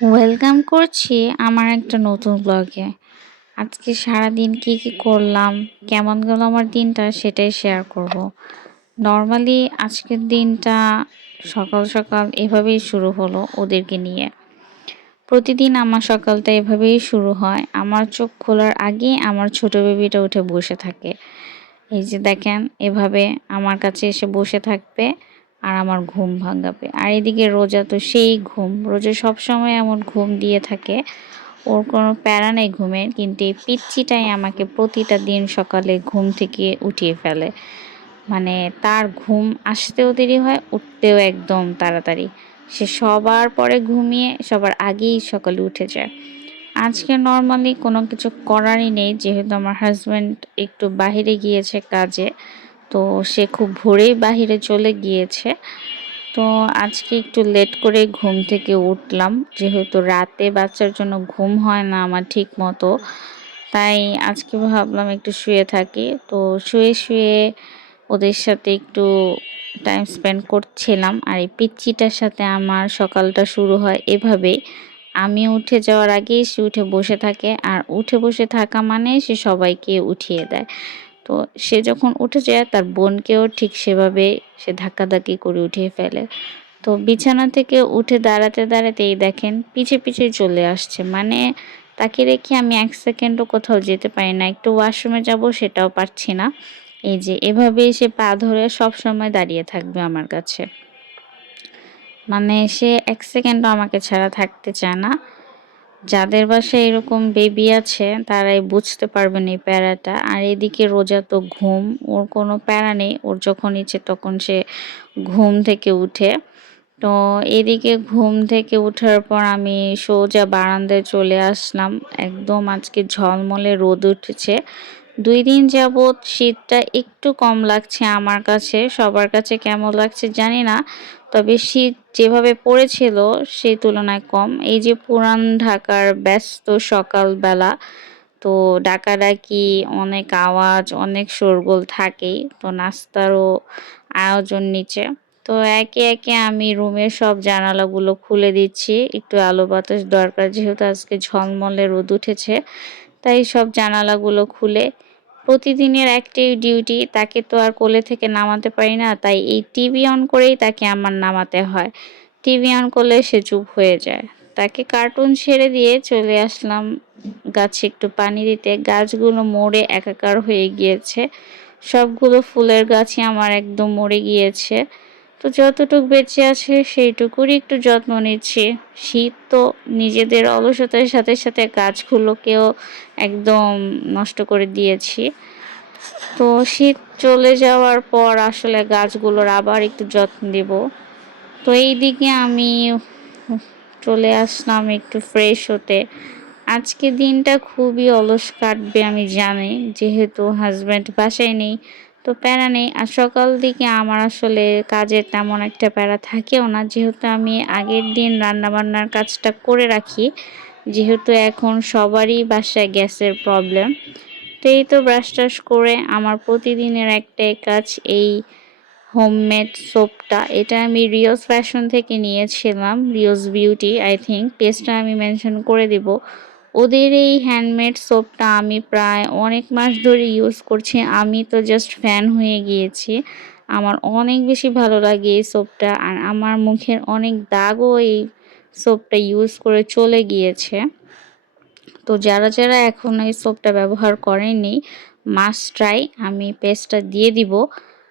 Welcome করছি আমার একটা নতুন ব্লগে। আজকে সারাদিন কি করলাম, কেমন গেল আমার দিনটা সেটাই শেয়ার করব। নর্মালি আজকের দিনটা সকাল সকাল এভাবেই শুরু হলো ওদেরকে নিয়ে। প্রতিদিন আমার সকালটা এভাবেই শুরু হয়। আমার চোখ খোলার আগেই আমার ছোট বেবিটা উঠে বসে থাকে। এই যে দেখেন, এভাবে আমার কাছে এসে বসে থাকবে আর আমার ঘুম ভাঙাবে। আর এদিকে রোজা তো সেই ঘুম, রোজা সবসময় এমন ঘুম দিয়ে থাকে, ওর কোনো প্যারা নেই ঘুমের, কিন্তু এই পিচ্চিটাই আমাকে প্রতিটা দিন সকালে ঘুম থেকে উঠিয়ে ফেলে। মানে তার ঘুম আসতেও দেরি হয়, উঠতেও একদম তাড়াতাড়ি। সে সবার পরে ঘুমিয়ে সবার আগেই সকালে উঠে যায়। আজকে নর্মালি কোনো কিছু করারই নেই, যেহেতু আমার হাজব্যান্ড একটু বাহিরে গিয়েছে কাজে। তো সে খুব ভোরেই বাহিরে চলে গিয়েছে। তো আজকে একটু লেট করে ঘুম থেকে উঠলাম, যেহেতু রাতে বাচ্চার জন্য ঘুম হয় না আমার ঠিক মতো। তাই আজকে ভাবলাম একটু শুয়ে থাকি। তো শুয়ে শুয়ে ওদের সাথে একটু টাইম স্পেন্ড করছিলাম। আর এই পিচ্চিটার সাথে আমার সকালটা শুরু হয় এভাবেই। আমি উঠে যাওয়ার আগেই সে উঠে বসে থাকে, আর উঠে বসে থাকা মানে সে সবাইকে উঠিয়ে দেয়। তো সে যখন উঠে যায় তার বোনকেও ঠিক সেভাবে সে ধাক্কাধাক্কি করে উঠিয়ে ফেলে। তো বিছানা থেকে উঠে দাঁড়াতে দাঁড়াতেই দেখেন পিছে পিছে চলে আসছে। মানে তাকে রেখে আমি এক সেকেন্ডও কোথাও যেতে পারি না, একটু ওয়াশরুমে যাব সেটাও পারছি না। এই যে এভাবেই সে পা ধরে সব সময় দাঁড়িয়ে থাকবে আমার কাছে। মানে সে এক সেকেন্ডও আমাকে ছাড়া থাকতে চায় না। যাদের বাসায় এরকম বেবি আছে তারাই বুঝতে পারবেন এই প্যারাটা। আর এদিকে রোজা তো ঘুম, ওর কোনো প্যারা নেই, ওর যখন ইচ্ছে তখন সে ঘুম থেকে উঠে। তো এদিকে ঘুম থেকে ওঠার পর আমি সোজা বারান্দায় চলে আসলাম। একদম আজকে ঝলমলে রোদ উঠেছে। 2 দিন যাবৎ শীতটা একটু কম লাগছে আমার কাছে, সবার কাছে কেমন লাগছে জানি না। তবে শীত যেভাবে পড়েছিল সেই তুলনায় কম। এই যে পুরান ঢাকার ব্যস্ত সকালবেলা, তো ডাকাডাকি, অনেক আওয়াজ, অনেক শোরগোল থাকেই। তো নাস্তারও আয়োজন নিচে। তো একে একে আমি রুমের সব জানালাগুলো খুলে দিচ্ছি, একটু আলো বাতাস দরকার, যেহেতু আজকে ঝলমলে রোদ উঠেছে। তাই সব জানালাগুলো খুলে, প্রতিদিনের একটাই ডিউটি, তাকে তো আর কোলে থেকে নামাতে পারি না, তাই এই টিভি অন করেই তাকে আমার নামাতে হয়। টিভি অন করলে সে চুপ হয়ে যায়। তাকে কার্টুন ছেড়ে দিয়ে চলে আসলাম গাছে একটু পানি দিতে। গাছগুলো মরে একাকার হয়ে গিয়েছে, সবগুলো ফুলের গাছই আমার একদম মরে গিয়েছে। তো যতটুক বেঁচে আছে সেইটুকুরই একটু যত্ন নিচ্ছি। শীত তো নিজেদের অলসতার সাথে সাথে গাছগুলোকেও একদম নষ্ট করে দিয়েছি। তো শীত চলে যাওয়ার পর আসলে গাছগুলোর আবার একটু যত্ন দেব। তো এই দিকে আমি চলে আসলাম একটু ফ্রেশ হতে। আজকে দিনটা খুবই অলস কাটবে আমি জানি, যেহেতু হাজব্যান্ড বাসায় নেই। তো প্যারা নেই। আর সকাল দিকে আমার আসলে কাজের তেমন একটা প্যারা থাকেও না, যেহেতু আমি আগের দিন রান্নাবান্নার কাজটা করে রাখি। যেহেতু এখন সবারই বাসায় গ্যাসের প্রবলেম। তো এই তো ব্রাশ টাশ করে আমার প্রতিদিনের একটাই কাজ, এই হোমমেড সোপটা। এটা আমি রিওস ফ্যাশন থেকে নিয়েছিলাম, রিওস বিউটি আই থিঙ্ক, পেজটা আমি মেনশন করে দিব। ওদের এই হ্যান্ডমেড সোপটা আমি প্রায় অনেক মাস ধরে ইউজ করছি। আমি তো জাস্ট ফ্যান হয়ে গিয়েছি। আমার অনেক বেশি ভালো লাগে এই সোপটা। আর আমার মুখের অনেক দাগও এই সোপটা ইউজ করে চলে গিয়েছে। তো যারা যারা এখন এই সোপটা ব্যবহার করেননি, মাস্ট ট্রাই। আমি পেজটা দিয়ে দিব।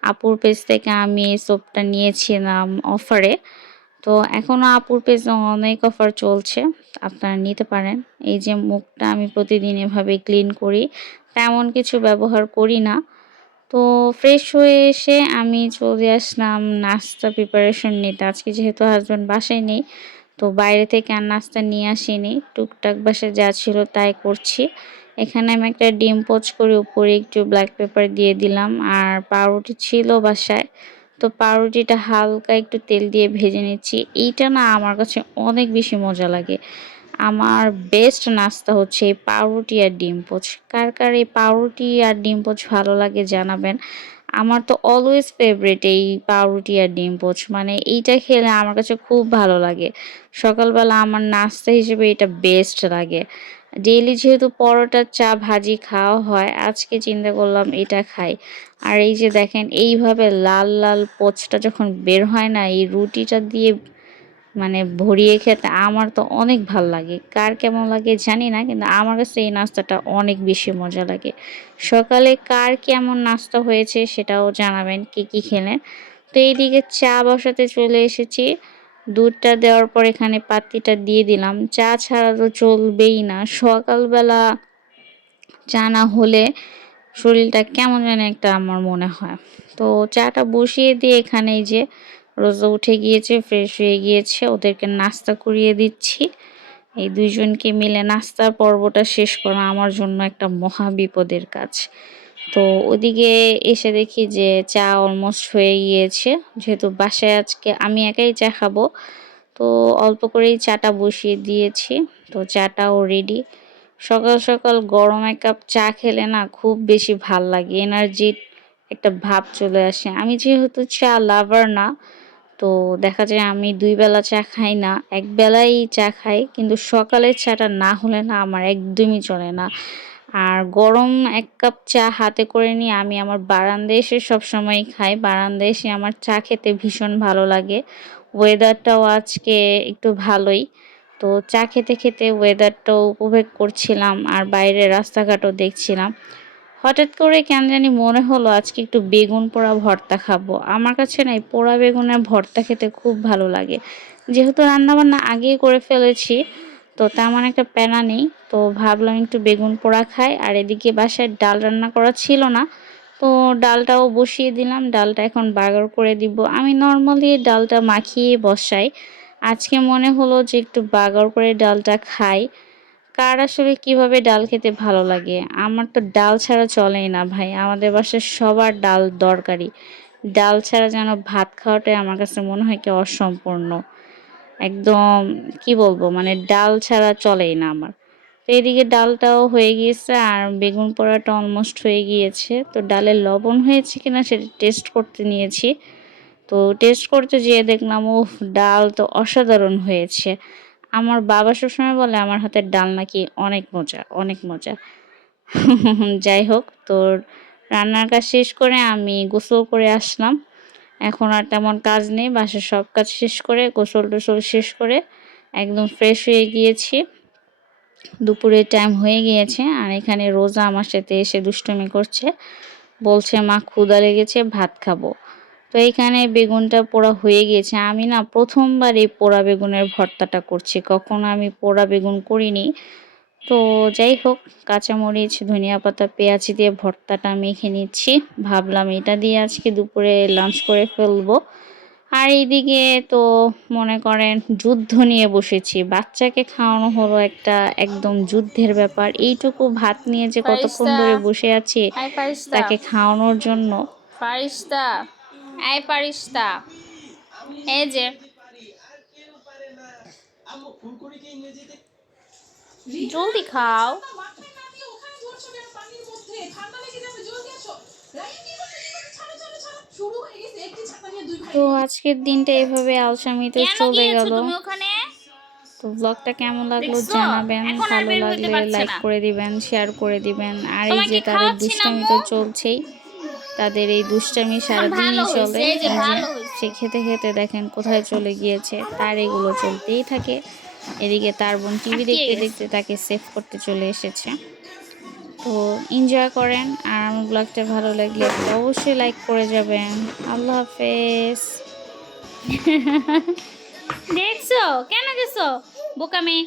আপুর পেজ থেকে আমি এই সোপটা নিয়েছিলাম অফারে। তো এখনও আপুর পেজে অনেক অফার চলছে, আপনারা নিতে পারেন। এই যে মুখটা আমি প্রতিদিন এভাবে ক্লিন করি, তেমন কিছু ব্যবহার করি না। তো ফ্রেশ হয়ে এসে আমি চলে আসলাম নাস্তা প্রিপারেশন নিতে। আজকে যেহেতু হাজব্যান্ড বাসায় নেই, তো বাইরে থেকে আর নাস্তা নিয়ে আসিনি, টুকটাক বাসায় যা ছিল তাই করছি। এখানে আমি একটা ডিম পোচ করে উপরে একটু ব্ল্যাক পেপার দিয়ে দিলাম। আর পাউরুটি ছিল বাসায়, তো পাউরুটিটা হালকা একটু তেল দিয়ে ভেজে নিচ্ছি। এইটা না আমার কাছে অনেক বেশি মজা লাগে। আমার বেস্ট নাস্তা হচ্ছে এই পাউরুটি আর ডিম পোচ। কার কার এই পাউরুটি আর ডিম পোচ ভালো লাগে জানাবেন। আমার তো অলওয়েজ ফেভারিট এই পাউরুটি আর ডিম পোচ, মানে এইটা খেলে আমার কাছে খুব ভালো লাগে। সকালবেলা আমার নাস্তা হিসেবে এটা বেস্ট লাগে। ডেইলি যেহেতু পরোটা চা ভাজি খাওয়া হয়, আজকে চিন্তা করলাম এটা খাই। আর এই যে দেখেন এইভাবে লাল লাল পোচটা যখন বের হয় না, এই রুটিটা দিয়ে মানে ভরিয়ে খেতে আমার তো অনেক ভাল লাগে। কার কেমন লাগে জানি না, কিন্তু আমার কাছে এই নাস্তাটা অনেক বেশি মজা লাগে। সকালে কার কেমন নাস্তা হয়েছে সেটাও জানাবেন, কি কি খেলেন। তো এইদিকে চা বসাতে চলে এসেছি। দুধটা দেওয়ার পর এখানে পাতিটা দিয়ে দিলাম। চা ছাড়া তো চলবেই না, সকালবেলা চা না হলে শরীরটা কেমন যেন একটা আমার মনে হয়। তো চাটা বসিয়ে দিয়ে এখানে এই যে রোজা উঠে গিয়েছে, ফ্রেশ হয়ে গিয়েছে, ওদেরকে নাস্তা করিয়ে দিচ্ছি। এই দুইজনকে মিলে নাস্তার পর্বটা শেষ করা আমার জন্য একটা মহা বিপদের কাজ। তো ওদিকে এসে দেখি যে চা অলমোস্ট হয়ে গিয়েছে। যেহেতু বাসায় আজকে আমি একাই চা খাবো, তো অল্প করেই চাটা বসিয়ে দিয়েছি। তো চাটাও রেডি। সকাল সকাল গরম এক কাপ চা খেলে না খুব বেশি ভাল লাগে, এনার্জির একটা ভাব চলে আসে। আমি যেহেতু চা লাভার না, তো দেখা যায় আমি ২ বেলা চা খাই না, এক বেলাই চা খাই। কিন্তু সকালের চাটা না হলে না আমার একদমই চলে না। আর গরম ১ কাপ চা হাতে করে নিয়ে আমি আমার বারান্দায় এসে সবসময়ই খাই। বারান্দায় এসে আমার চা খেতে ভীষণ ভালো লাগে। ওয়েদারটাও আজকে একটু ভালোই। তো চা খেতে খেতে ওয়েদারটাও উপভোগ করছিলাম আর বাইরের রাস্তাঘাটও দেখছিলাম। হঠাৎ করে কেন জানি মনে হলো আজকে একটু বেগুন পোড়া ভর্তা খাবো। আমার কাছে না এই পোড়া বেগুনের ভর্তা খেতে খুব ভালো লাগে। যেহেতু রান্নাবান্না আগেই করে ফেলেছি, তো তেমন একটা প্যারা নেই। তো ভাবলাম একটু বেগুন পোড়া খাই। আর এদিকে বাসায় ডাল রান্না করা ছিল না, তো ডালটাও বসিয়ে দিলাম। ডালটা এখন বাগার করে দিব। আমি নর্মালি ডালটা মাখিয়ে বসাই, আজকে মনে হলো যে একটু বাগার করে ডালটা খাই। কার আসলে কিভাবে ডাল খেতে ভালো লাগে, আমার তো ডাল ছাড়া চলেই না ভাই। আমাদের বাসায় সবার ডাল দরকারি। ডাল ছাড়া যেন ভাত খাওয়াটাই আমার কাছে মনে হয় কি অসম্পূর্ণ। একদম কি বলবো, মানে ডাল ছাড়া চলেই না আমার। তো এদিকে ডালটাও হয়ে গিয়েছে আর বেগুন পোড়াটা অলমোস্ট হয়ে গিয়েছে। তো ডালের লবণ হয়েছে কিনা সেটা টেস্ট করতে নিয়েছি। তো টেস্ট করতে যেয়ে দেখলাম উফ, ডাল তো অসাধারণ হয়েছে। আমার বাবা সবসময় বলে আমার হাতের ডাল নাকি অনেক মজা, অনেক মজা। যাই হোক, তো রান্নার কাজ শেষ করে আমি গোসল করে আসলাম। এখন আর তেমন কাজ নেই, বাসার সব কাজ শেষ করে গোসল টোসল শেষ করে একদম ফ্রেশ হয়ে গিয়েছি। দুপুরের টাইম হয়ে গিয়েছে আর এখানে রোজা আমার সাথে এসে দুষ্টুমি করছে, বলছে মা ক্ষুধা লেগেছে ভাত খাবো। তো এইখানে বেগুনটা পোড়া হয়ে গিয়েছে। আমি না প্রথমবার এই পোড়া বেগুনের ভর্তাটা করছি, কখনো আমি পোড়া বেগুন করিনি। তো যাই হোক, কাঁচামরিচ ধনিয়া পাতা পেঁয়াজ দিয়ে ভর্তাটা মেখে নিচ্ছি। ভাবলাম এটা দিয়ে আজকে দুপুরে লাঞ্চ করে ফেলবো। আর এইদিকে তো মনে করেন যুদ্ধ নিয়ে বসেছি, বাচ্চাকে খাওয়ানো হলো একটা একদম যুদ্ধের ব্যাপার। এইটুকু ভাত নিয়ে যে কতক্ষণ ফারিস্তা, ধরে বসে আছি আয় ফারিস্তা, তাকে খাওয়ানোর জন্য। ফারিস্তা, আয় ফারিস্তা, এই যে জলদি খাও। তো আজকের দিনটা এভাবে আলসামিতে কেন চলে গিয়েছো গেল। তুমি ওখানে? তো ব্লগটা কেমন লাগলো দেখছো জানাবেন, এখন আর ভালো বের হইতে লাগলে পারছে লাইক না। করে দিবেন, শেয়ার করে দিবেন। আর এই যে তোমাকে তাদের খাওয়াচ্ছি না দুষ্টামি আম্মু। তো চলছেই, তাদের এই দুষ্টামি ভালো সারাদিনই হয়েছে, চলে। এই যে এই যে ভালো হয়েছে। সে খেতে খেতে দেখেন কোথায় চলে গিয়েছে, তার এগুলো চলতেই থাকে। এদিকে তার বোন টিভি আটকে দেখতে গেছে। দেখতে তাকে সেভ করতে চলে এসেছে। তো এনজয় করেন, আর আমার ব্লগটা ভালো লাগলে অবশ্যই লাইক করে যাবেন। আল্লাহ হাফেজ। দেখছো কেন গেছো বোকামে?